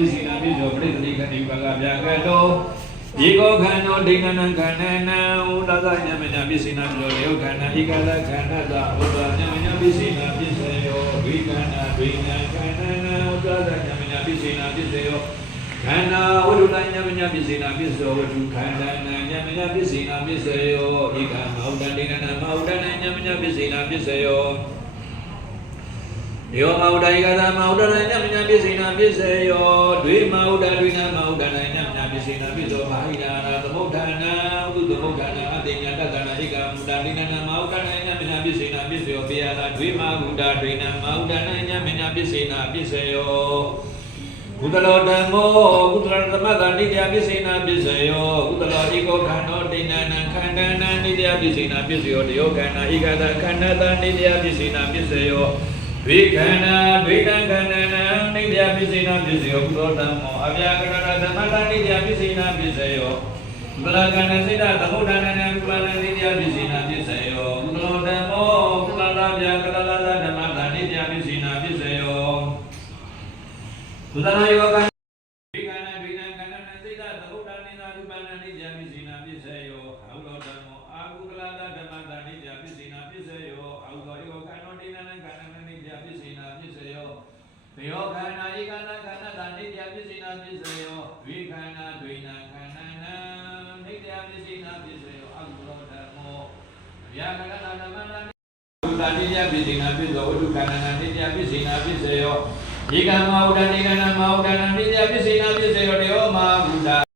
ပိစိနာပိသောပရိသတိခဏိပကဗျာကတောယေကောခန္ဓာဒိဏနံခန္ဓနံဥဒသညမညပိစိနာပိသောလေယောခန္ဓာဧကလခန္ဓာသာဥဒညမညပိစိနာပိစေယောဝိခန္ဓာဒိဏခန္ဓနံဥဒသညမညပိစိနာပိစေယောခန္ဓာဝိဒုလညမညပိစိနာပိသောဝိဒုခန္ဓာနံညမညပိစိနာပိစေယောဧကမௌဒဒိဏနံမௌဒနံညမညပိစိနာပိစေယောယောမௌဒိကသမௌဒနံညမညပိစိနာပိစေယောဒွေမௌဒဒွေနမௌဒနံညမညပိစိနာပိသောဘာဟိနာသမုဋ္ဌာနာဥဒသမုဋ္ဌာနာအတိညာတတနာဧကမုဒဒိဏနံမௌဒနံညမညပိစိနာပိစေယောပေယနာဒွေမဟုဒဒွေနမௌဒနံညမညပိစိနာပိစေယောကုသလောဓမ္မောကုသလသမတနိတ္တပိစိနာပိစေယောကုသလောဧကောခန္ဓောဒိဏနံခန္ဓနံနိတ္တပိစိနာပိစေယောတယောခန္ဓာဧကတခန္ဓာတနိတ္တပိစိနာပိစေယောဝိခန္ဓာဒွေတံခန္ဓနံနိတ္တပိစိနာပိစေယောကုသောဓမ္မောအဗျာကရဏသမတနိတ္တပိစိနာပိစေယောကုသလကန္နစိတသမုဋ္ဌာနံကုသလနိတ္တပိစိနာပိစေယောကုသလောဓမ္မောကုသလဗျာကရဏဓမ္မတနိတ္တပိစိနာပိစေယောကုသလယောကဝိခန္ဓာဒွေတံခန္ဓနံစိတသမုဋ္ဌာနိနာကုပန္နနိတ္တပိစိနာပိစေယောအဟုလောဓမ္မောအာကုသလဓမ္မတနိတ္တပိစိနာပိစေယောအဟုလောယောခန္ဓောဒိဏနံခန္ဓနံနိတ္တပိစိနာပိစေယောဘေယောခန္ဓာဧကနာခန္ဓာတနိတ္တပိစိနာပိစေယောဝိခန္ဓာဒွေနံခန္ဓနံနိတ္တပိစိနာပိစေယောအဟုလောဓမ္မောအဗျာကရဏဓမ္မတဝိတ္တိယပိစိနာပိသောဝိတုခန္ဓနာနိတ္တပိစိနာပိစေယောဧကမௌဒနိကနမௌဒနနိတ္တပိစိနာပိစေယောတေယောမဟာဘုဒ္ဓ